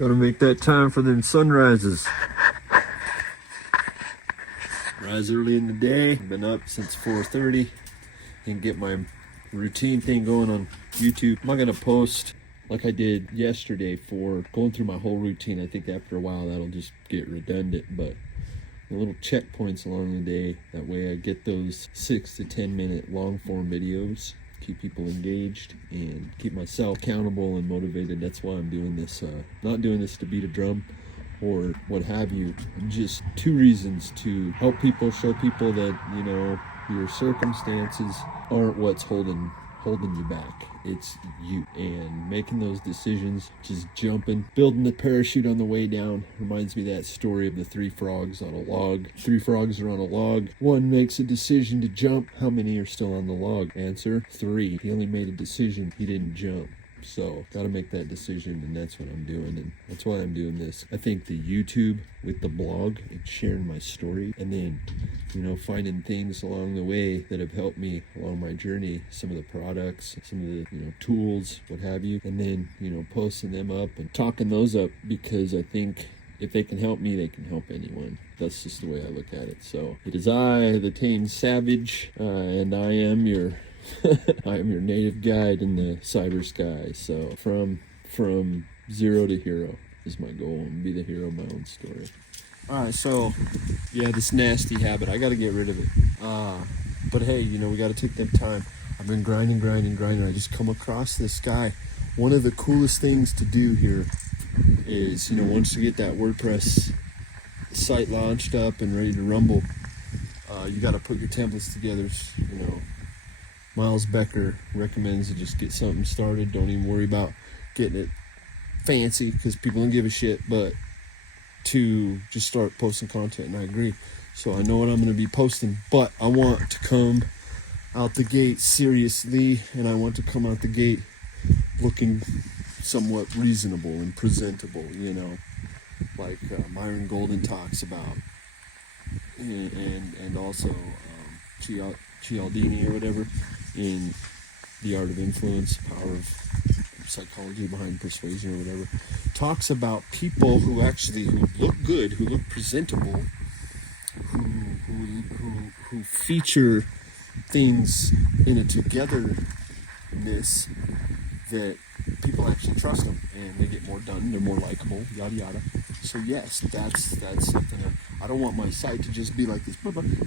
Gotta make that time for them sunrises. Rise early in the day. Been up since 4:30 and get my routine thing going on YouTube. I'm not gonna post like I did yesterday for going through my whole routine. I think after a while that'll just get redundant, but the little checkpoints along the day, that way I get those 6 to 10 minute long form videos, keep people engaged and keep myself accountable and motivated. That's why I'm doing this. Not doing this to beat a drum or what have you. Just two reasons: to help people, show people that, you know, your circumstances aren't what's holding you back. It's you. And making those decisions, just jumping, building the parachute on the way down, reminds me of that story of the three frogs on a log. Three frogs are on a log. One makes a decision to jump. How many are still on the log? Answer: 3. He only made a decision. He didn't jump. So, gotta make that decision, and that's what I'm doing, and that's why I'm doing this. I think the YouTube with the blog and sharing my story, and then, you know, finding things along the way that have helped me along my journey, some of the products, some of the, you know, tools, what have you, and then, you know, posting them up and talking those up, because I think if they can help me, they can help anyone. That's just the way I look at it. So, it is I, the tame savage, and I am your I am your native guide in the cyber sky. So from zero to hero is my goal, and be the hero of my own story. Alright, so yeah, this nasty habit, I gotta get rid of it. But hey, you know, we gotta take that time. I've been grinding. I just come across this guy. One of the coolest things to do here is, you know, once you get that WordPress site launched up and ready to rumble, you gotta put your templates together, you know. Miles Becker recommends to just get something started. Don't even worry about getting it fancy, because people don't give a shit, but to just start posting content, and I agree. So I know what I'm going to be posting, but I want to come out the gate seriously, and I want to come out the gate looking somewhat reasonable and presentable, you know, like Myron Golden talks about, and also Cialdini or whatever, in The Art of Influence, Power of Psychology Behind Persuasion or whatever, talks about people who look good, who look presentable, who feature things in a togetherness that people actually trust them, and they get more done, they're more likable, yada yada. So yes, that's something. I don't want my site to just be like this,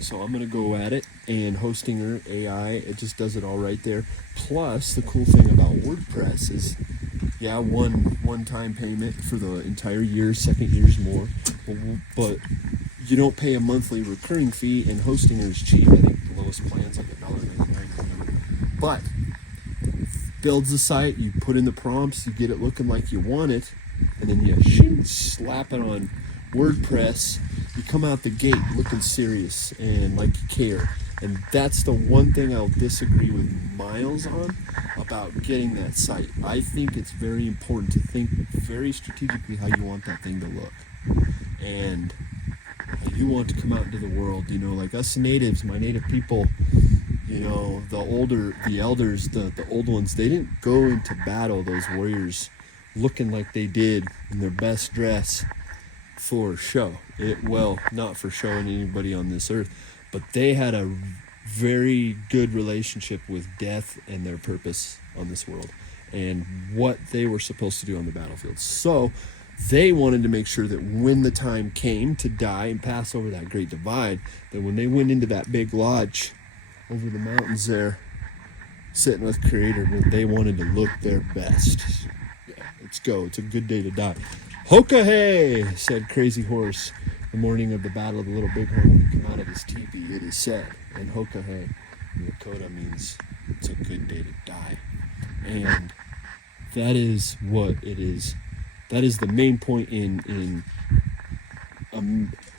so I'm gonna go at it. And Hostinger AI, it just does it all right there. Plus, the cool thing about WordPress is, yeah, one-time payment for the entire year. Second year's more, but you don't pay a monthly recurring fee, and Hostinger is cheap. I think the lowest plan's like $1.99. But builds the site, you put in the prompts, you get it looking like you want it, and then you slap it on WordPress. You come out the gate looking serious and like you care. And that's the one thing I'll disagree with Miles on about getting that site. I think it's very important to think very strategically how you want that thing to look, and how you want to come out into the world. You know, like us natives, my native people, you know, the elders, the old ones, they didn't go into battle, those warriors, looking like they did in their best dress for show. Well, not for showing anybody on this earth, but they had a very good relationship with death and their purpose on this world and what they were supposed to do on the battlefield. So they wanted to make sure that when the time came to die and pass over that great divide, that when they went into that big lodge over the mountains there, sitting with Creator, that they wanted to look their best. Yeah, let's go. It's a good day to die. Hoka hey, said Crazy Horse the morning of the Battle of the Little Bighorn when he came out of his teepee. It is said, and Hoka hey in Lakota means it's a good day to die. And that is what it is. That is the main point in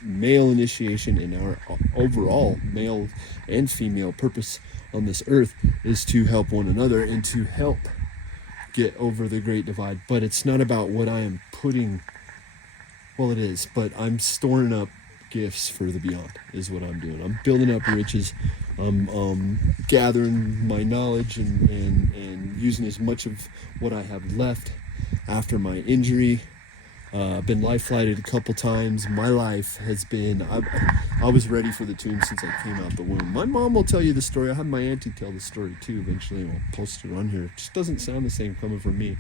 male initiation, in our overall male and female purpose on this earth, is to help one another and to help get over the great divide. But it's not about what I am putting, well, it is, but I'm storing up gifts for the beyond is what I'm doing. I'm building up riches. I'm gathering my knowledge and using as much of what I have left after my injury. I've been life flighted a couple times. My life has been, I was ready for the tomb since I came out the womb. My mom will tell you the story. I had my auntie tell the story too. Eventually I'll post it on here. It just doesn't sound the same coming from me.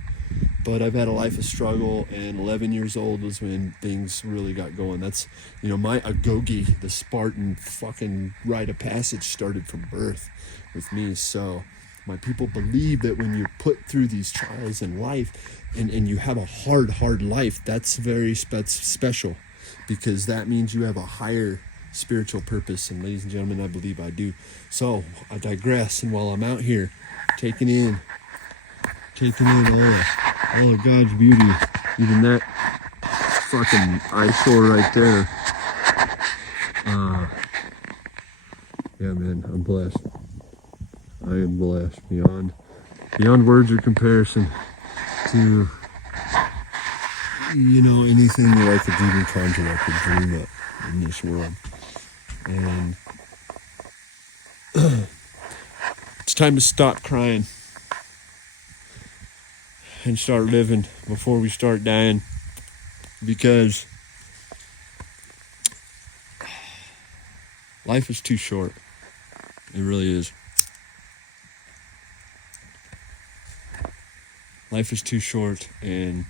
But I've had a life of struggle, and 11 years old was when things really got going. That's, my agoge, the Spartan fucking rite of passage started from birth with me. So my people believe that when you're put through these trials in life and you have a hard life, that's very special, because that means you have a higher spiritual purpose. And ladies and gentlemen, I believe I do. So I digress. And while I'm out here taking in all of God's beauty, even that fucking eyesore right there. Yeah, man, I'm blessed. I am blessed beyond words or comparison to, anything that I could even conjure up and dream up in this world. And it's time to stop crying and start living before we start dying, because life is too short. It really is. Life is too short, and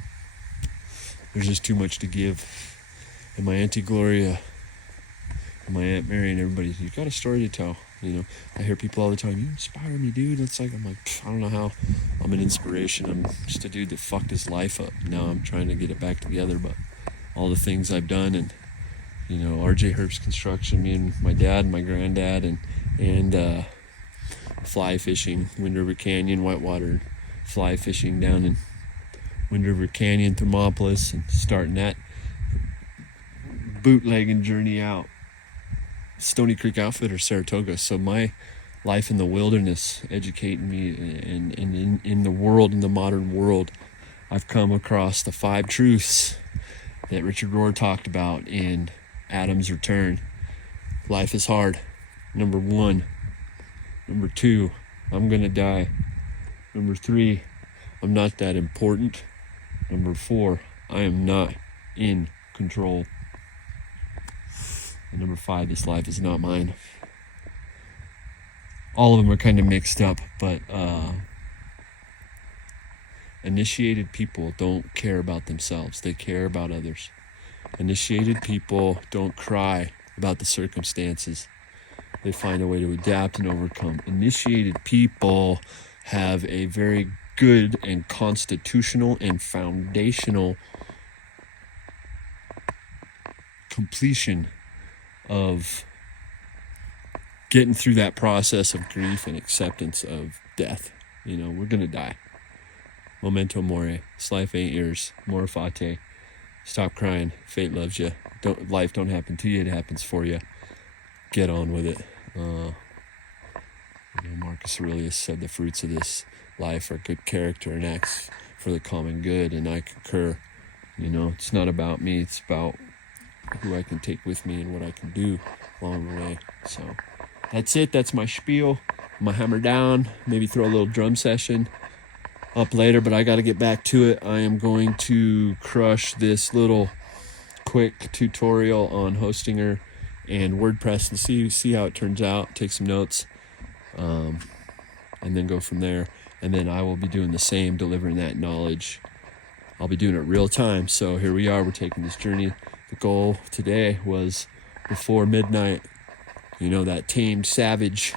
there's just too much to give. And my Auntie Gloria and my Aunt Mary and everybody, you got a story to tell. I hear people all the time, you inspire me, dude. I'm like, I don't know how I'm an inspiration. I'm just a dude that fucked his life up. Now I'm trying to get it back together, but all the things I've done, and RJ Herbst Construction, me and my dad and my granddad, and fly fishing, Wind River Canyon, whitewater fly fishing down in Wind River Canyon, Thermopolis, and starting that bootlegging journey out Stony Creek Outfitter, Saratoga. So my life in the wilderness, educating me, and in the world, in the modern world, I've come across the 5 truths that Richard Rohr talked about in Adam's Return. Life is hard. Number 1. Number 2, I'm gonna die. Number 3, I'm not that important. Number 4, I am not in control. And number 5, this life is not mine. All of them are kind of mixed up, but initiated people don't care about themselves. They care about others. Initiated people don't cry about the circumstances. They find a way to adapt and overcome. Initiated people have a very good and constitutional and foundational completion of getting through that process of grief and acceptance of death. We're gonna die. Memento mori. This life ain't yours. Mora fate. Stop crying. Fate loves you. Life don't happen to you. It happens for you. Get on with it. Marcus Aurelius said the fruits of this life are good character and acts for the common good, and I concur. It's not about me. It's about who I can take with me and what I can do along the way. So that's it. That's my spiel. I'm gonna hammer down, maybe throw a little drum session up later, but I got to get back to it. I am going to crush this little quick tutorial on Hostinger and WordPress and see how it turns out. Take some notes, and then go from there. And then I will be doing the same, delivering that knowledge. I'll be doing it real time. So here we are. We're taking this journey. The goal today was before midnight. That Tamed Savage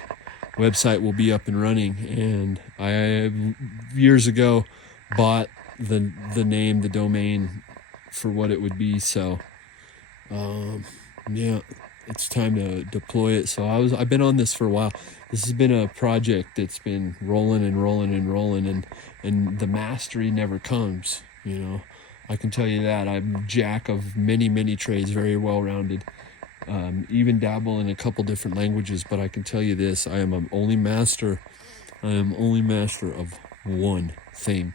website will be up and running. And I years ago bought the name, the domain, for what it would be. So yeah, it's time to deploy it. So I've been on this for a while. This has been a project that's been rolling, and the mastery never comes. I can tell you that. I'm jack of many trades, very well-rounded. Even dabble in a couple different languages, but I can tell you this: I am only master of one thing,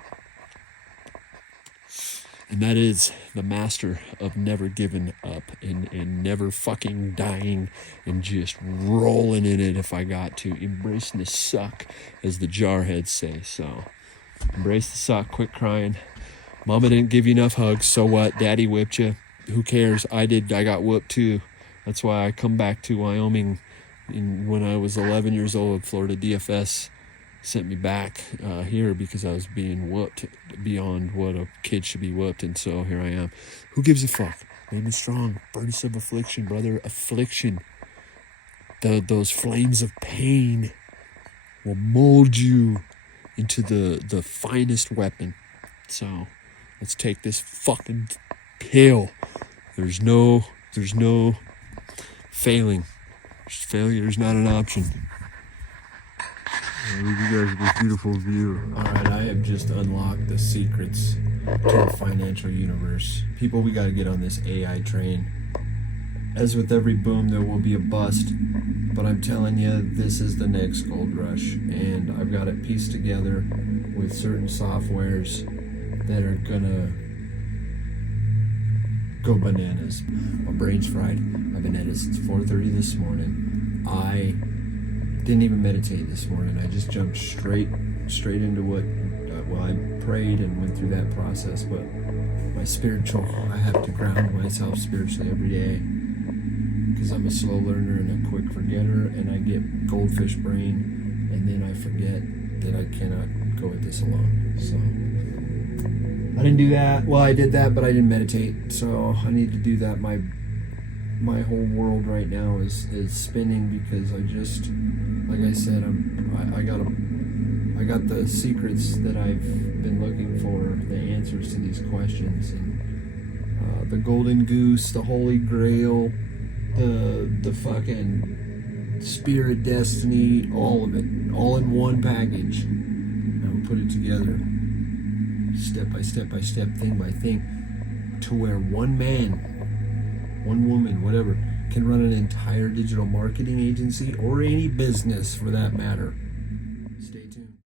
and that is the master of never giving up and never fucking dying and just rolling in it if I got to. Embracing the suck, as the jarheads say. So embrace the suck, quit crying, Mama didn't give you enough hugs. So what? Daddy whipped you. Who cares? I did. I got whooped too. That's why I come back to Wyoming. When I was 11 years old, Florida DFS sent me back here because I was being whooped beyond what a kid should be whooped. And so here I am. Who gives a fuck? Made me strong. Furnace of affliction, brother. Affliction. Those flames of pain will mold you into the finest weapon. So let's take this fucking pill. There's no failing. Failure is not an option. I'll leave you guys with this beautiful view. Alright, I have just unlocked the secrets to the financial universe. People, we gotta get on this AI train. As with every boom, there will be a bust. But I'm telling you, this is the next gold rush. And I've got it pieced together with certain softwares that are gonna go bananas. My brain's fried. I've been at it since 4:30 this morning. I didn't even meditate this morning. I just jumped straight into what, I prayed and went through that process, but my spiritual, I have to ground myself spiritually every day because I'm a slow learner and a quick forgetter, and I get goldfish brain, and then I forget that I cannot go at this alone. So I didn't do that. Well, I did that, but I didn't meditate, so I need to do that. My whole world right now is spinning because I just, like I said, I got the secrets that I've been looking for, the answers to these questions, and the golden goose, the holy grail, the fucking spirit destiny, all of it, all in one package. And I'll put it together, step by step, thing by thing, to where one man, one woman, whatever, can run an entire digital marketing agency, or any business for that matter,